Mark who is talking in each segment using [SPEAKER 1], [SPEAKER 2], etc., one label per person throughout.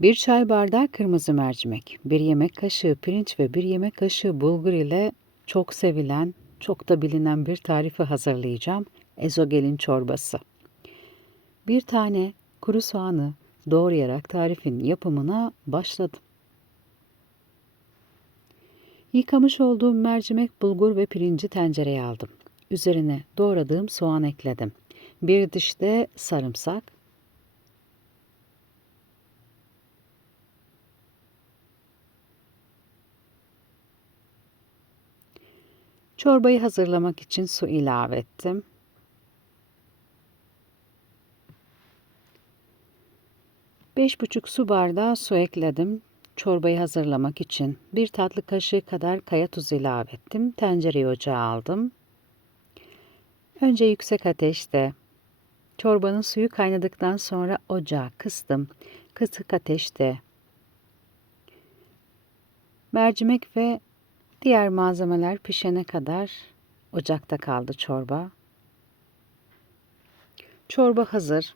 [SPEAKER 1] 1 çay bardağı kırmızı mercimek, 1 yemek kaşığı pirinç ve 1 yemek kaşığı bulgur ile çok sevilen, çok da bilinen bir tarifi hazırlayacağım. Ezogelin çorbası. Bir tane kuru soğanı doğrayarak tarifin yapımına başladım. Yıkamış olduğum mercimek, bulgur ve pirinci tencereye aldım. Üzerine doğradığım soğan ekledim. Bir diş de sarımsak, Çorbayı hazırlamak için su ilave ettim. Beş buçuk su bardağı su ekledim. Çorbayı hazırlamak için bir tatlı kaşığı kadar kaya tuzu ilave ettim. Tencereyi ocağa aldım. Önce yüksek ateşte çorbanın suyu kaynadıktan sonra ocağı kıstım. Kısık ateşte mercimek ve Diğer malzemeler pişene kadar ocakta kaldı çorba. Çorba hazır.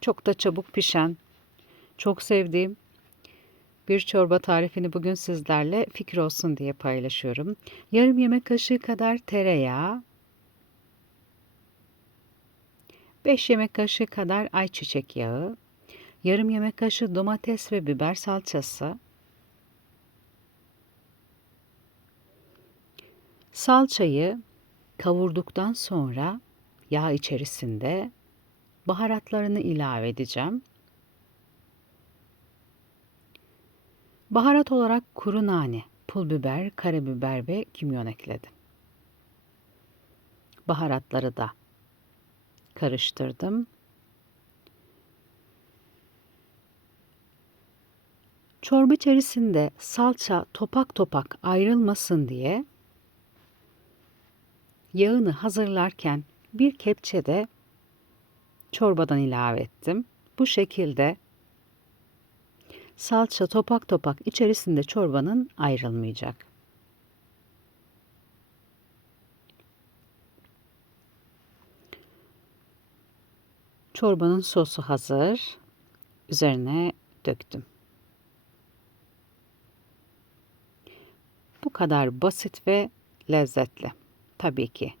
[SPEAKER 1] Çok da çabuk pişen, çok sevdiğim bir çorba tarifini bugün sizlerle fikir olsun diye paylaşıyorum. Yarım yemek kaşığı kadar tereyağı, 5 yemek kaşığı kadar ayçiçek yağı, yarım yemek kaşığı domates ve biber salçası, Salçayı kavurduktan sonra yağ içerisinde baharatlarını ilave edeceğim. Baharat olarak kuru nane, pul biber, karabiber ve kimyon ekledim. Baharatları da karıştırdım. Çorba içerisinde salça topak topak ayrılmasın diye yağını hazırlarken bir kepçe de çorbadan ilave ettim. Bu şekilde salça topak topak içerisinde çorbanın ayrılmayacak. Çorbanın sosu hazır. Üzerine döktüm. Bu kadar basit ve lezzetli. Tabii ki.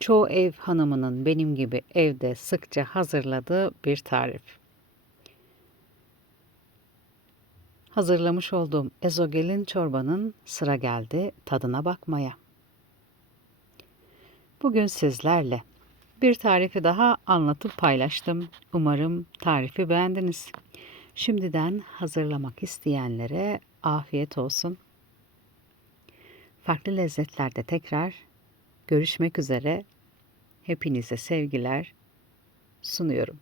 [SPEAKER 1] Çoğu ev hanımının benim gibi evde sıkça hazırladığı bir tarif. Hazırlamış olduğum ezogelin çorbanın sıra geldi tadına bakmaya. Bugün sizlerle bir tarifi daha anlatıp paylaştım. Umarım tarifi beğendiniz. Şimdiden hazırlamak isteyenlere afiyet olsun. Farklı lezzetlerde tekrar Görüşmek üzere. Hepinize sevgiler sunuyorum.